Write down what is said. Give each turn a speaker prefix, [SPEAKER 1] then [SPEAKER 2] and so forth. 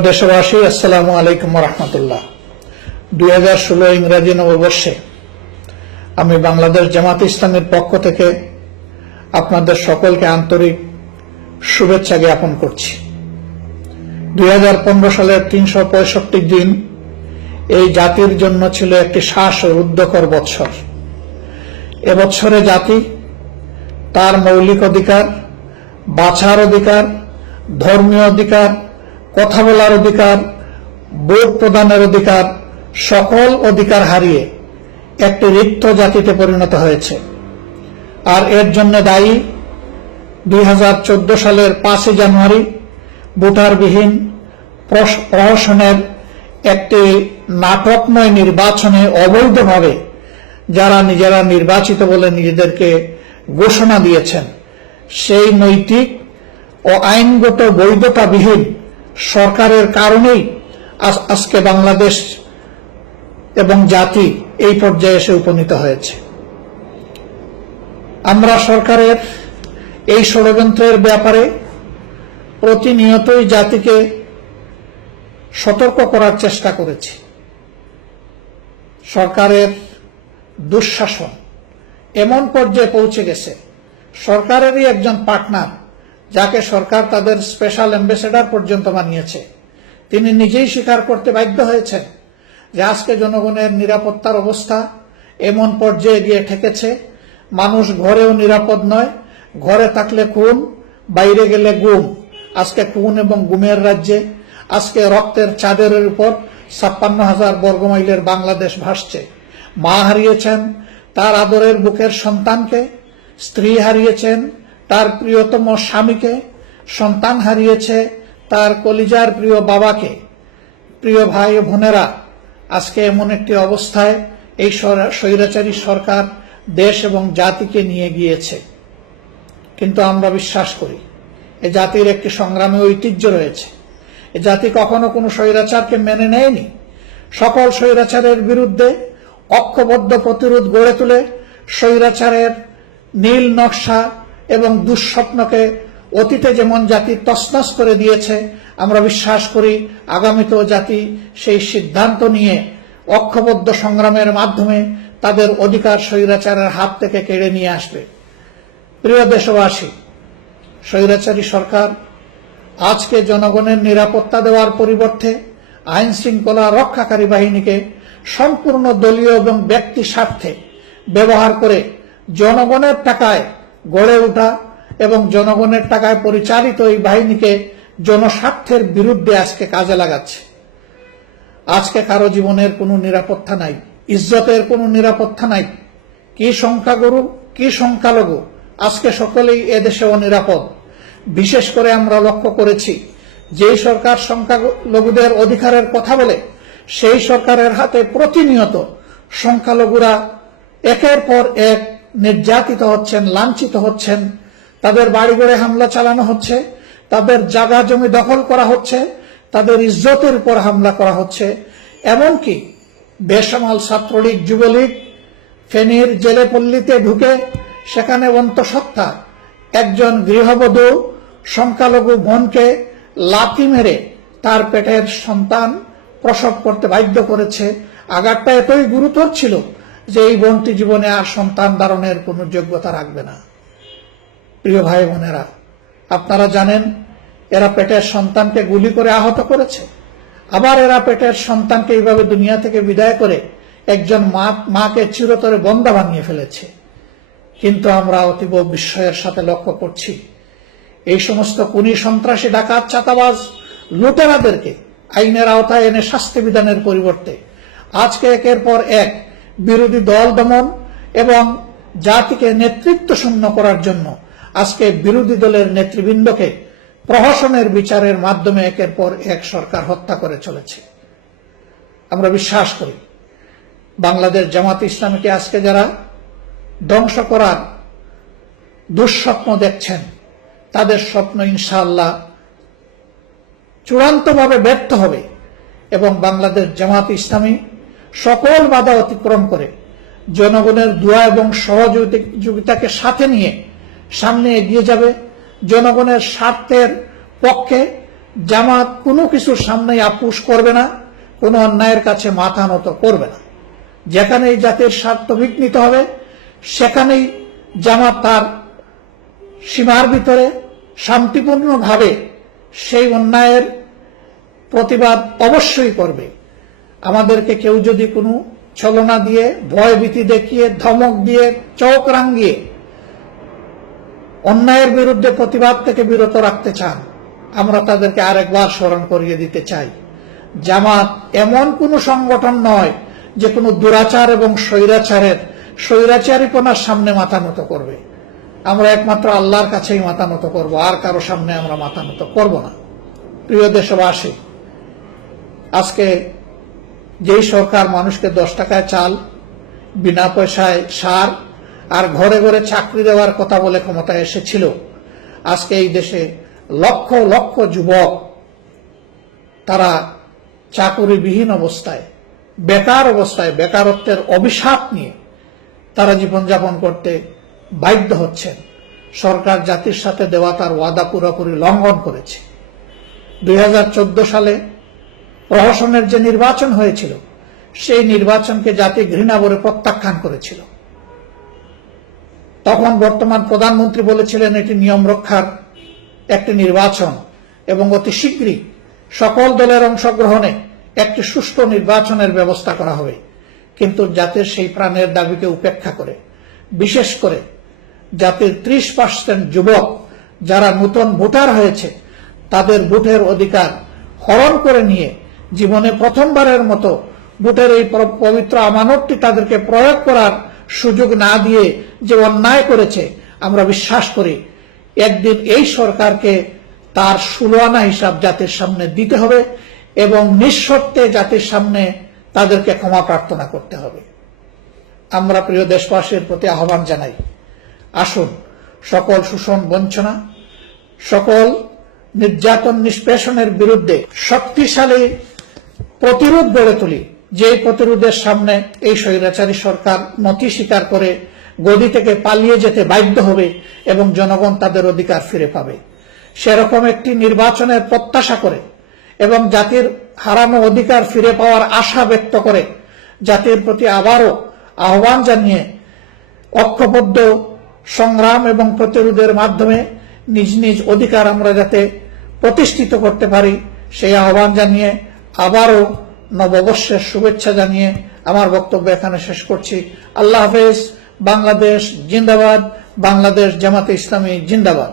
[SPEAKER 1] দেশবাসী, আসসালামু আলাইকুম দুই হাজার ষোলো নববর্ষে আমি বাংলাদেশ জামাত ইসলামের পক্ষ থেকে আপনাদের সকলকে আন্তরিক শুভেচ্ছা জ্ঞাপন করছি। দুই হাজার পনেরো সালের তিনশো পঁয়ষট্টি দিন এই জাতির জন্য ছিল একটি শ্বাস ও রুদ্ধকর বৎসর এবছরে জাতি তার মৌলিক অধিকার, বাছার অধিকার, ধর্মীয় অধিকার, কথা বলার অধিকার ভোট প্রদানের অধিকার, সকল অধিকার হারিয়ে একটি রিক্ত জাতিতে পরিণত হয়েছে। আর এর জন্য দায়ী দুই হাজার চোদ্দ সালের পাঁচই জানুয়ারি ভোটারবিহীন প্রহসনের একটি নাটকময় নির্বাচনে অবৈধভাবে যারা নিজেরা নির্বাচিত বলে নিজেদেরকে ঘোষণা দিয়েছেন। সেই নৈতিক ও আইনগত বৈধতাবিহীন সরকারের কারণেই আজকে বাংলাদেশ এবং জাতি এই পর্যায়ে এসে উপনীত হয়েছে। আমরা সরকারের এই ষড়যন্ত্রের ব্যাপারে প্রতিনিয়তই জাতিকে সতর্ক করার চেষ্টা করেছি। সরকারের দুঃশাসন এমন পর্যায়ে পৌঁছে গেছে। সরকারেরই একজন পার্টনার, যাকে সরকার তাদের স্পেশাল অ্যাম্বাসেডার পর্যন্ত বানিয়েছে। তিনি নিজেই স্বীকার করতে বাধ্য হয়েছেন যে আজকে জনগণের নিরাপত্তার অবস্থা এমন পর্যায়ে গিয়ে ঠেকেছে, মানুষ ঘরেও নিরাপদ নয়, ঘরে থাকলে খুন, বাইরে গেলে গুম। আজকে খুন এবং গুমের রাজ্যে, আজকে রক্তের চাঁদের উপর ছাপ্পান্ন হাজার বর্গমাইলের বাংলাদেশ ভাসছে। মা হারিয়েছেন তার আদরের বুকের সন্তানকে স্ত্রী হারিয়েছেন, তার প্রিয়তম স্বামীকে সন্তান হারিয়েছে তার কলিজার প্রিয় বাবাকে। প্রিয় ভাই বোনেরা, আজকে এমন একটি অবস্থায় এই স্বৈরাচারী সরকার দেশ এবং জাতিকে নিয়ে গিয়েছে। কিন্তু আমরা বিশ্বাস করি, এ জাতির একটি সংগ্রামী ঐতিহ্য রয়েছে। এ জাতি কখনো কোনো স্বৈরাচারকে মেনে নেয়নি। সকল স্বৈরাচারের বিরুদ্ধে ঐক্যবদ্ধ প্রতিরোধ গড়ে তুলে স্বৈরাচারের নীল নকশা এবং দুঃস্বপ্নকে অতীতে যেমন জাতি তসনস করে দিয়েছে, আমরা বিশ্বাস করি আগামীতেও জাতি সেই সিদ্ধান্ত নিয়ে অক্ষবদ্ধ সংগ্রামের মাধ্যমে তাদের অধিকার স্বৈরাচারের হাত থেকে কেড়ে নিয়ে আসবে। প্রিয় দেশবাসী, স্বৈরাচারী সরকার আজকে জনগণের নিরাপত্তা দেওয়ার পরিবর্তে আইন শৃঙ্খলা রক্ষাকারী বাহিনীকে সম্পূর্ণ দলীয় এবং ব্যক্তি স্বার্থে ব্যবহার করে জনগণের টাকায় গড়ে ওঠা এবং জনগণের টাকায় পরিচালিত এই বাহিনীকে জনস্বার্থের বিরুদ্ধে আজকে কাজে লাগাচ্ছে। আজকে কারও জীবনের কোনো নিরাপত্তা নাই, ইজ্জতের কোনো নিরাপত্তা নাই। কি সংখ্যাগুরু, কি সংখ্যালঘু, আজকে সকলেই এদেশে অনিরাপদ বিশেষ করে আমরা লক্ষ্য করেছি, যেই সরকার সংখ্যালঘুদের অধিকারের কথা বলে সেই সরকারের হাতে প্রতিনিয়ত সংখ্যালঘুরা একের পর এক নির্যাতিত হচ্ছেন, লাঞ্ছিত হচ্ছেন। তাদের বাড়িঘরে হামলা চালানো হচ্ছে, তাদের জায়গা জমি দখল করা হচ্ছে, তাদের ইজ্জতের উপর হামলা করা হচ্ছে। এমনকি বেসামাল ছাত্রলীগ, যুবলীগ, ফেনীর জেলে পল্লীতে ঢুকে সেখানে অন্তঃসত্ত্বা একজন গৃহবধূ সংখ্যালঘু বোনকে লাথি মেরে তার পেটের সন্তান প্রসব করতে বাধ্য করেছে। আঘাতটা এতই গুরুতর ছিল যে এই বোনটি জীবনে আর সন্তান ধারণের কোনো যোগ্যতা রাখবে না। প্রিয় ভাই বোনেরা, আপনারা জানেন, এরা পেটের সন্তানকে গুলি করে আহত করেছে। আবার এরা পেটের সন্তানকে এইভাবে দুনিয়া থেকে বিদায় করে একজন মা, মাকে চিরতরে বন্দা বানিয়ে ফেলেছে। কিন্তু আমরা অতীব বিস্ময়ের সাথে লক্ষ্য করছি, এই সমস্ত কুনি সন্ত্রাসী, ডাকাত চাতাবাজ লুটেরাদেরকে আইনের আওতায় এনে শাস্তি বিধানের পরিবর্তে। আজকে একের পর এক বিরোধী দল দমন এবং জাতিকে নেতৃত্ব শূন্য করার জন্য আজকে বিরোধী দলের নেতৃবৃন্দকে প্রহসনের বিচারের মাধ্যমে একের পর এক সরকার হত্যা করে চলেছে। আমরা বিশ্বাস করি, বাংলাদেশ জামাত ইসলামীকে আজকে যারা ধ্বংস করার দুঃস্বপ্ন দেখছেন, তাদের স্বপ্ন ইনশাআল্লাহ চূড়ান্তভাবে ব্যর্থ হবে এবং বাংলাদেশ জামাত ইসলামী সকল বাধা অতিক্রম করে জনগণের দোয়া এবং সহযোগিতাকে সাথে নিয়ে সামনে এগিয়ে যাবে। জনগণের স্বার্থের পক্ষে জামাত কোনো কিছুর সামনে আপুস করবে না, কোনো অন্যায়ের কাছে মাথা নত করবে না। যেখানেই জাতির স্বার্থ বিঘ্নিত হবে, সেখানেই জামাত তার সীমার ভিতরে শান্তিপূর্ণভাবে সেই অন্যায়ের প্রতিবাদ অবশ্যই করবে। আমাদেরকে কেউ যদি কোনো ছলনা দিয়ে, ভয়ভীতি দেখিয়ে, ধমক দিয়ে, চোখ রাঙ্গিয়ে অন্যায়ের বিরুদ্ধে প্রতিবাদ থেকে বিরত রাখতে চান, আমরা তাদেরকে আরেকবার স্মরণ করিয়ে দিতে চাই। জামাত এমন কোনো সংগঠন নয় যে কোনো দুরাচার এবং স্বৈরাচারের, স্বৈরাচারীপনার সামনে মাথা নত করবে। আমরা একমাত্র আল্লাহর কাছেই মাথা নত করব, আর কারও সামনে আমরা মাথা নত করব না। প্রিয় দেশবাসী, আজকে যেই সরকার মানুষকে দশ টাকায় চাল, বিনা পয়সায় সার, আর ঘরে ঘরে চাকরি দেওয়ার কথা বলে ক্ষমতায় এসেছিল, আজকে এই দেশে লক্ষ লক্ষ যুবক তারা চাকুরিবিহীন অবস্থায়, বেকার অবস্থায়, বেকারত্বের অভিশাপ নিয়ে তারা জীবনযাপন করতে বাধ্য হচ্ছেন। সরকার জাতির সাথে দেওয়া তার ওয়াদা পুরোপুরি লঙ্ঘন করেছে। দুই হাজার চোদ্দ সালে প্রহসনের যে নির্বাচন হয়েছিল, সেই নির্বাচনকে জাতি ঘৃণা বলে প্রত্যাখ্যান করেছিল। তখন বর্তমান প্রধানমন্ত্রী বলেছিলেন, এটি নিয়ম রক্ষার একটি নির্বাচন এবং অতি শীঘ্রই সকল দলের অংশগ্রহণে একটি সুষ্ঠু নির্বাচনের ব্যবস্থা করা হবে। কিন্তু জাতির সেই প্রাণের দাবিকে উপেক্ষা করে, বিশেষ করে জাতির ত্রিশ পার্সেন্ট যুবক যারা নতুন ভোটার হয়েছে, তাদের ভোটের অধিকার হরণ করে নিয়ে জীবনে প্রথমবারের মতো ভোটের এই পবিত্র আমানতটি তাদেরকে প্রয়োগ করার সুযোগ না দিয়ে যে অন্যায় করেছে, আমরা বিশ্বাস করি একদিন এই সরকারকে তার সুলোয়ানা হিসাব জাতির সামনে দিতে হবে এবং নিঃশর্তে জাতির সামনে তাদেরকে ক্ষমা প্রার্থনা করতে হবে। আমরা প্রিয় দেশবাসীর প্রতি আহ্বান জানাই আসুন, সকল শোষণ বঞ্চনা, সকল নির্যাতন নিষ্পেষণের বিরুদ্ধে শক্তিশালী প্রতিরোধ গড়ে তুলি। যে প্রতিরোধের সামনে এই স্বৈরাচারী সরকার নথি স্বীকার করে গদি থেকে পালিয়ে যেতে বাধ্য হবে এবং জনগণ তাদের অধিকার ফিরে পাবে। সেরকম একটি নির্বাচনের প্রত্যাশা করে এবং জাতির হারানো অধিকার ফিরে পাওয়ার আশা ব্যক্ত করে, জাতির প্রতি আবারও আহ্বান জানিয়ে ঐক্যবদ্ধ সংগ্রাম এবং প্রতিরোধের মাধ্যমে নিজ নিজ অধিকার আমরা যাতে প্রতিষ্ঠিত করতে পারি, সেই আহ্বান জানিয়ে আবারও নববর্ষের শুভেচ্ছা জানিয়ে আমার বক্তব্য এখানে শেষ করছি। আল্লাহ হাফেজ, বাংলাদেশ জিন্দাবাদ, বাংলাদেশ জামাতে ইসলামী জিন্দাবাদ।